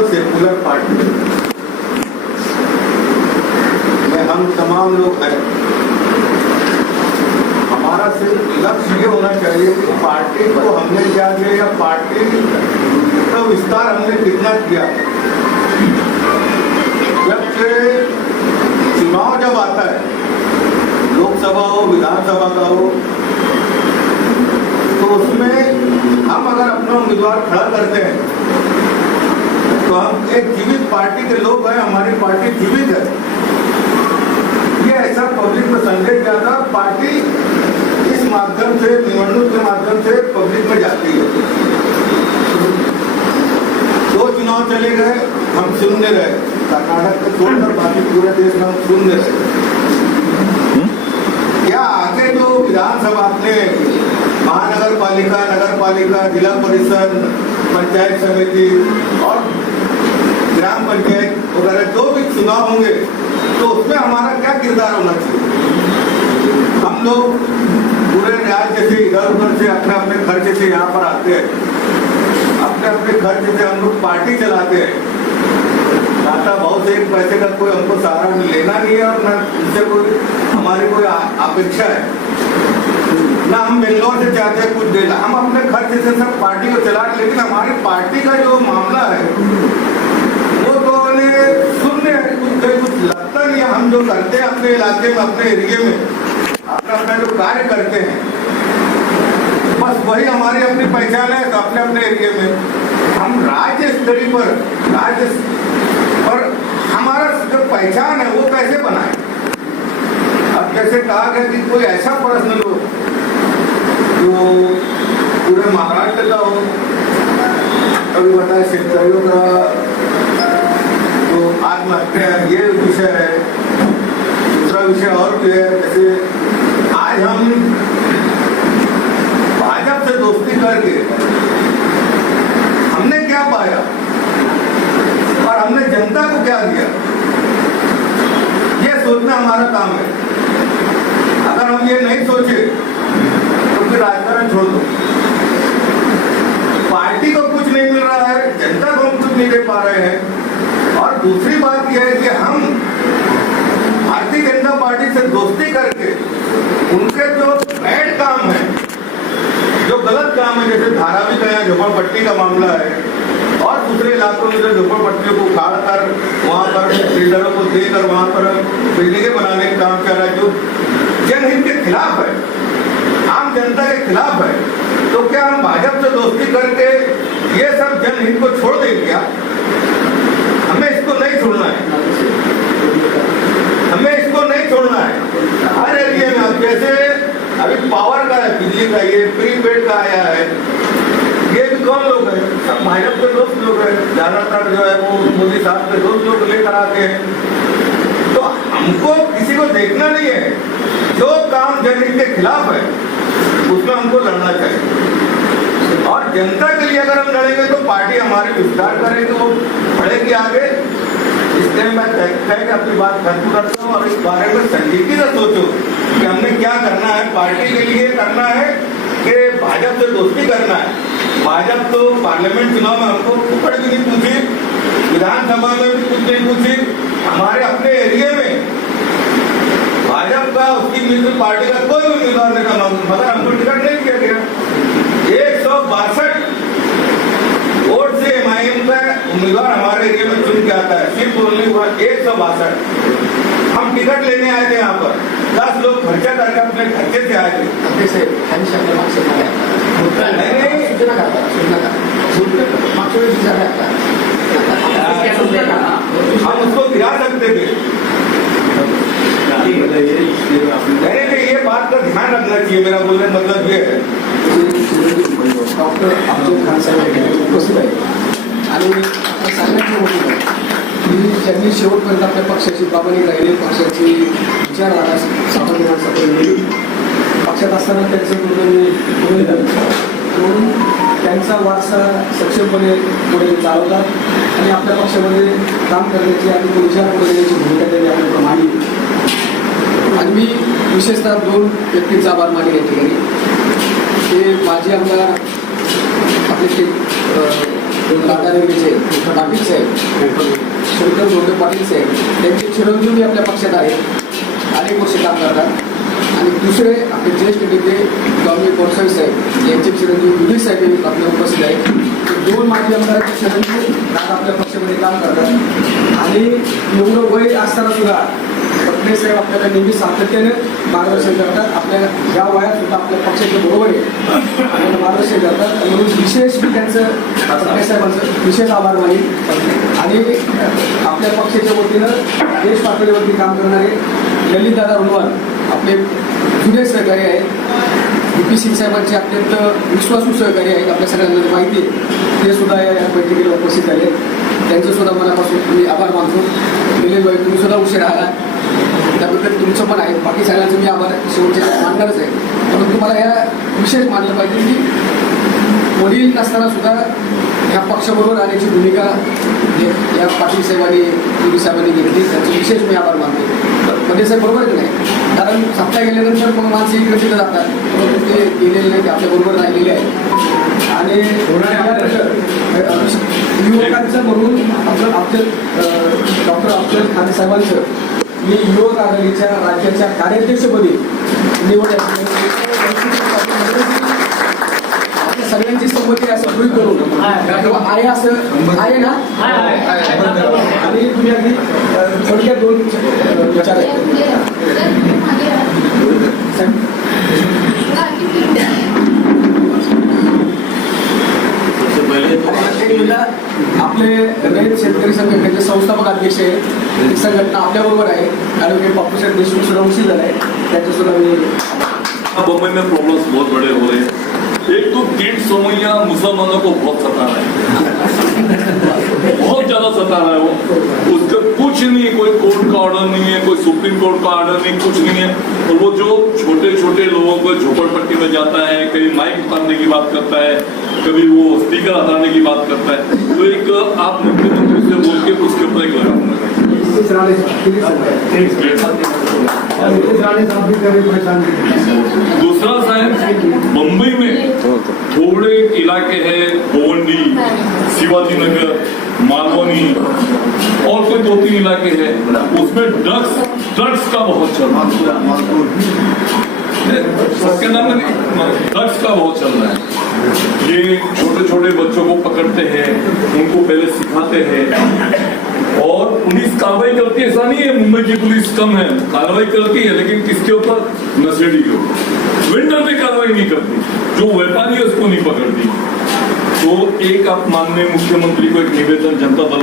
National secular party में हम तमाम लोग हैं। हमारा सिर्फ लक्ष्य ये होना चाहिए कि पार्टी को हमने क्या दिया या पार्टी का विस्तार हमने कितना किया। जबकि चुनाव जब आता है, लोकसभा हो विधानसभा का हो, तो उसमें हम अगर अपना उम्मीदवार खड़ा करते हैं तो हम एक जीवित पार्टी के लोग हैं, हमारी पार्टी जीवित है, ये ऐसा पब्लिक में संदेश जाता। पार्टी इस माध्यम से, निवडणूक के माध्यम से पब्लिक में जाती है। दो चुनाव चले गए, हम शून्य रहे, कर्नाटक को छोड़कर बाकी पूरे देश में हम शून्य रहे। क्या आगे जो विधानसभा अपने महानगर पालिका, नगर पालिका, जिला परिषद, पंचायत समिति और ग्राम पंचायत वगैरह जो भी चुनाव होंगे तो उसमें हमारा क्या किरदार होना चाहिए। हम लोग पूरे राज्य से इधर उधर से अपने अपने खर्च से यहाँ पर आते हैं, अपने अपने खर्च से हम लोग पार्टी चलाते हैं। दाता भाव से एक पैसे का कोई हमको सहारा लेना नहीं है और न उससे कोई हमारी कोई अपेक्षा है, ना हम बेंगलोर से चाहते हैं कुछ देना। हम अपने खर्च से सब पार्टी को चला रहे, लेकिन हमारी पार्टी का जो मामला है वो तो शून्य है, कुछ लगता नहीं है। हम जो करते हैं अपने इलाके में, अपने एरिए में, अपना अपना जो कार्य करते हैं, बस वही हमारी अपनी पहचान है। तो अपने अपने एरिए में हम राज्य स्तर पर हमारा जो पहचान है वो कैसे बनाए। अब जैसे कहा गया कि कोई ऐसा प्रश्न लो जो पूरे महाराष्ट्र का हो, कभी बताए शेतकरियों का जो आत्महत्या, ये विषय है। दूसरा विषय और भी है, जैसे आज हम भाजपा से दोस्ती करके हमने क्या पाया और हमने जनता को क्या दिया, ये सोचना हमारा काम है। अगर हम ये नहीं सोचे तो फिर राजकारण छोड़ दो। पार्टी को कुछ नहीं मिल रहा है, जनता को हम कुछ नहीं दे पा रहे हैं। और दूसरी बात यह है कि हम भारतीय जनता पार्टी से दोस्ती करके उनके जो बैड काम है, जो गलत काम है, जैसे धारावी का यहाँ झोपड़पट्टी का मामला है और दूसरे इलाकों में जो झोपड़पट्टियों को उखाड़ कर वहाँ पर बिल्डरों को देकर वहाँ पर बिल्डिंगें बनाने का काम कर रहा है, जो जनहित के खिलाफ है, आम जनता के खिलाफ है। तो क्या हम भाजपा से दोस्ती करके ये सब जनहित को छोड़ देंगे क्या? हमें इसको नहीं छोड़ना है, हमें इसको नहीं छोड़ना है। हर एरिया में अब जैसे अभी पावर का है, बिजली का, ये प्रीपेड का आया है, ये भी कौन लोग हैं? सब भाजपा के दोस्त लोग हैं, ज्यादातर जो है वो मोदी साहब के दोस्त लोग लेकर आते हैं। तो हमको किसी को देखना नहीं है, जो काम जनहित के खिलाफ है उसमें हमको लड़ना चाहिए। और जनता के लिए अगर हम लड़ेंगे तो पार्टी हमारी विस्तार करेगी, वो बढ़ेगी आगे। इसलिए मैं कह के अपनी बात खत्म करता हूँ और इस बारे में संजीदगी से सोचो कि हमने क्या करना है। पार्टी के लिए करना है कि भाजपा से दोस्ती करना है। भाजपा तो पार्लियामेंट चुनाव में हमको फुकड़ भी नहीं पूछी, विधानसभा में भी कुछ नहीं पूछी। हमारे अपने एरिया में भाजपा का, उसकी मित्र पार्टी का कोई उम्मीदवार नहीं था, मगर हमको टिकट नहीं दिया गया। 162 वोट से MIM का उम्मीदवार हमारे एरिया में चुन के आता है, सिर्फ ओनली 162। हम टिकट लेने आए थे यहाँ पर, 10 लोग खर्चा करके अपने खर्चे से आए थे। हम उसको गिरा सकते थे। ये बात का ध्यान रखना चाहिए, मेरा बोलने का मतलब ये है। डॉक्टर अब्दुल खान साहेब उपस्थित आहे आणि सांगण्याची मोठी की त्यांनी शेवटपर्यंत आपल्या पक्षाची प्रामाणिक राहिली, पक्षाची विचारधारा सामान्य माणसापर्यंत पक्षात असताना त्यांचं पुढे झालं म्हणून त्यांचा वारसा सक्षमपणे पुढे चालवतात आणि आपल्या पक्षामध्ये काम करण्याची आणि तो विचार पुढे देण्याची भूमिका त्यांनी आपल्याकडे मांडली। आणि मी विशेषतः 2 व्यक्तींचा आभार मानेन या ठिकाणी। ते माजी आमदार आपले दोन राधानगरीचे पाटील साहेब, शंकर गोंडे पाटील साहेब, त्यांचे चिरंजीवी आपल्या पक्षात आहेत, अनेक वर्ष काम करतात. आणि दुसरे आपले ज्येष्ठ नेते गौरव गोडसे साहेब, यांचे चिरंजीवी विजय साहेब आपले उपस्थित आहेत. दोन माजी आमदारांचे चिरंजीवी आज आपल्या पक्षामध्ये काम करतात. आणि एवढं वय असताना सुद्धा पटणे साहेब आपल्याला नेहमी सातत्याने मार्गदर्शन करतात. आपल्या या वयात सुद्धा आपल्या पक्षाच्या बरोबर आहे आपल्याला मार्गदर्शन करतात. म्हणून विशेष मी त्यांचं पटणे साहेबांचं विशेष आभार मानेन. आणि आपल्या पक्षाच्या वतीनं देश पातळीवरती काम करणारे ललितदादा रुणवाल आपले जुने सहकारी आहेत. VP सिंग साहेबांचे अत्यंत विश्वासू सहकारी आहेत, आपल्या सगळ्यांना माहिती आहे. ते सुद्धा या बैठकीला उपस्थित झाले. त्यांचं सुद्धा मनापासून मी आभार मानतो. निलेश भाई, तुम्ही सुद्धा उशीर आला, त्याबद्दल तुमचं पण आहे. बाकी सगळ्यांचं मी आभार शेवटचे मानणारच आहे. परंतु मला या विशेष मानलं पाहिजे की वडील नसताना सुद्धा ह्या पक्षाबरोबर राहण्याची भूमिका या पाटील साहेबांनी, पुरी साहेबांनी घेतली. त्यांचे विशेष मी आभार मानतो. मध्ये साहेब बरोबर की नाही, कारण सत्ता गेल्यानंतर मग माणसं इकडे तिकडे जातात, परंतु ते गेलेले नाही, ते आपल्याबरोबर राहिलेले आहेत. आणि युवकांचं म्हणून आपलं डॉक्टर अफजल खान साहेबांचं मी युवक आघाडीच्या राज्याच्या कार्याध्यक्षपदी निवड सगळ्यांची संमती असं गृहीत करून किंवा आहे असं आहे ना. आणि तुम्ही अगदी थोडक्यात दोन विचार आपले रयत शेतकरी संघटनेचे संस्थापक अध्यक्ष आहेत. ही संघटना आपल्याबरोबर आहे. ॲडव्होकेट बापूसाहेब देशमुख सुद्धा उशीर झाला आहे, त्यांचं सुद्धा मी. बम्बई में प्रॉब्लम्स बहुत बड़े हो रहे हैं. एक तो कीट सोमैया मुसलमानों को बहुत सता रहा है, बहुत ज्यादा सता रहा है वो. उसका कुछ नहीं, कोई कोर्ट का ऑर्डर नहीं है, कोई सुप्रीम कोर्ट का ऑर्डर नहीं, कुछ नहीं है. और वो जो छोटे छोटे लोगों को झोपड़पट्टी में जाता है, कहीं माइक उतारने की बात करता है, कभी वो स्पीकर हटाने की बात करता है. तो एक आप मुख्यमंत्री से बोल के उसके ऊपर एक लगाऊंगा. दूसरा साहब, मुंबई में थोड़े इलाके हैं, भोवंडी, शिवाजी नगर, मालवनी और कोई 2-3 इलाके हैं, उसमें ड्रग्स का बहुत चल रहा है. उसके नाम में ड्रग्स का बहुत चल रहा है. ये छोटे छोटे बच्चों को पकड़ते हैं, उनको पहले सिखाते हैं और पुलिस कार्रवाई करती है. ऐसा नहीं है मुंबई की पुलिस कम है, कार्रवाई करती है, लेकिन किसके ऊपर? नशेड़ी के ऊपर. वेंडर पे कार्रवाई नहीं करती, जो व्यापारी है उसको नहीं पकड़ती. तो एक आप माननीय मुख्यमंत्री को एक निवेदन जनता दल